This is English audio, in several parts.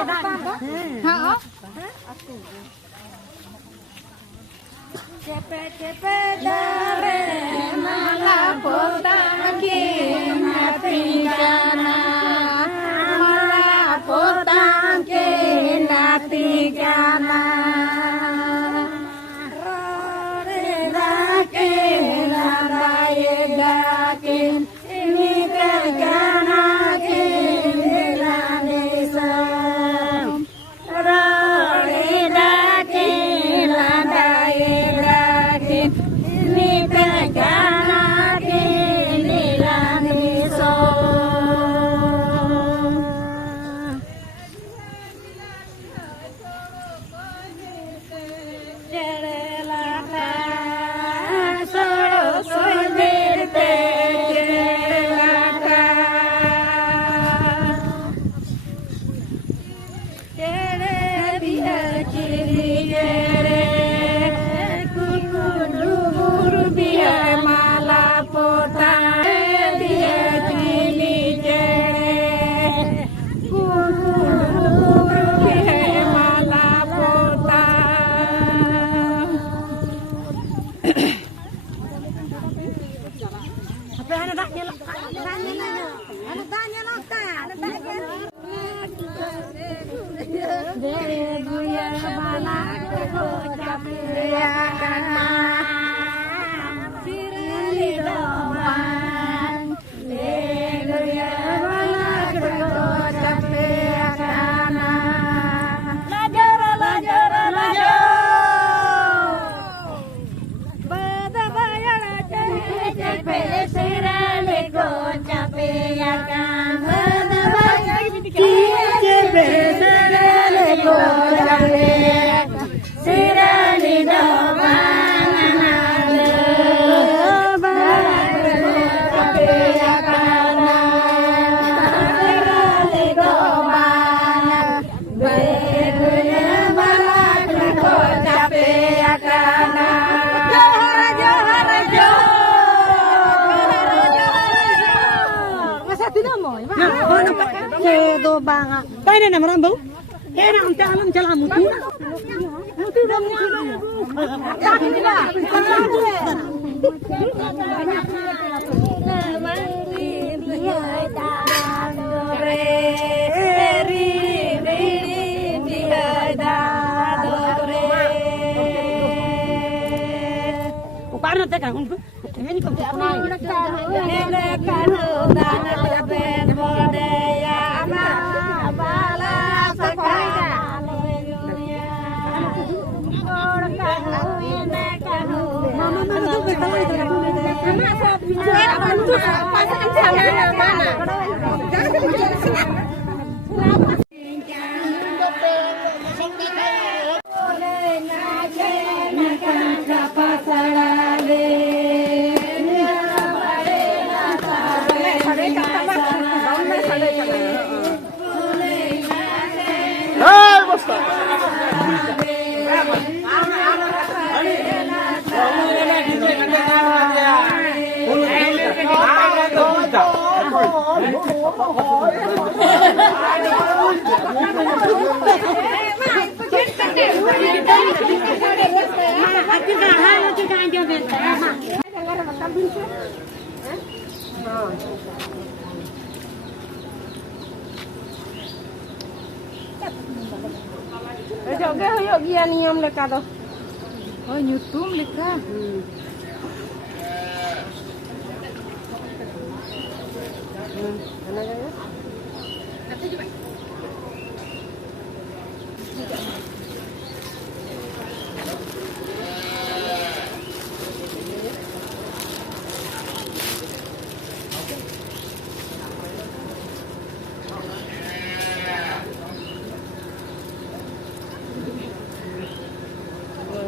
Hả? Cepet-cepet dare malapotake natigana malapotake natigana rore dake nadaye dake nitigana ke nilanesa rore dake nadaye Tay này nè mà làm bố. Thế nào ta làm cho làm một tí. Một tí đông nha. Ta cái gì đó. Parno te kan kun. Ini kok tak mai. Nene kan dana ben bodaya ama bala sakaya. Mama tuh betul itu. Mama sok bicara bantu pasangan sama mana. Joge hoyo gian niom leka to. Oh nyutum leka. Ana ya. Nanti coba.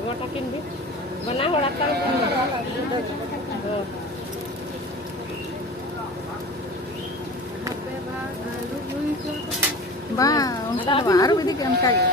Ngotakin di. Mana holatang. Wow, baru ini kan kayak.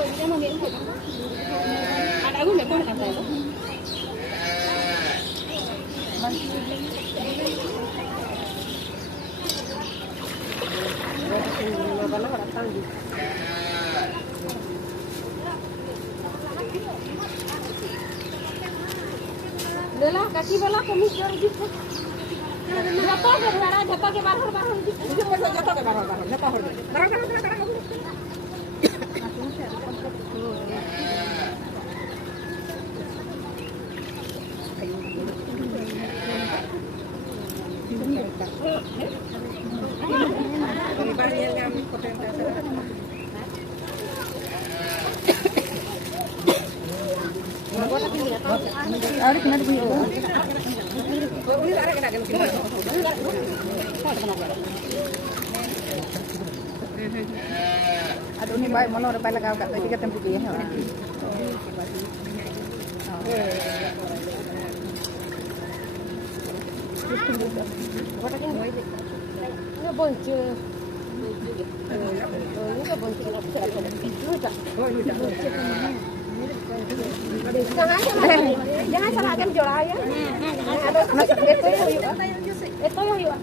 Ada gue lekor kata itu. Lelah kaki belah komis jor gitu. Jatuh ke barang, jatuh ke barang. Jatuh ke barang. Aduh ni baik mana udah pala kau kat tadi kata pergi ya. Nó bồn chưa? Nó bồn chưa? Jangan salahkan jual ya. Itu yuk.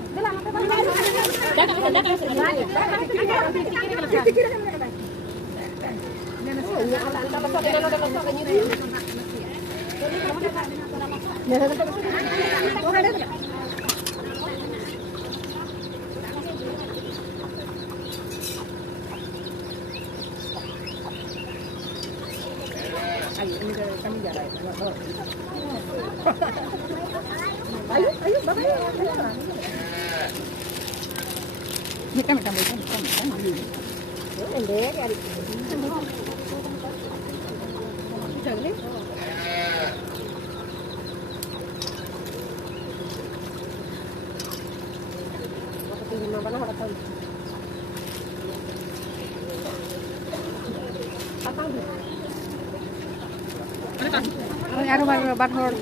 Ayo, bapak. Ni kami tambah kan. Endek adik. Jangan. Tinggal mana orang tahu. Patang. Aru bathor.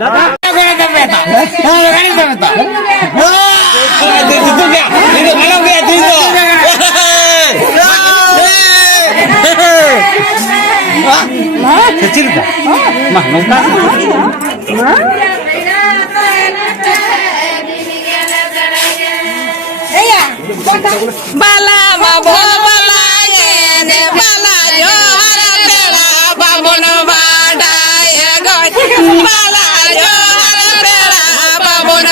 দাদা করে দেবে এটা গাড়ি দেবে তো তুই क्या ये ভালো গিয়া তুই তো মা চিলকা মা নৌকা বালা মা বল বালা নে বালা জো হরা তেরা বাবন বাডায় গো বালা জো হরা তেরা বাবন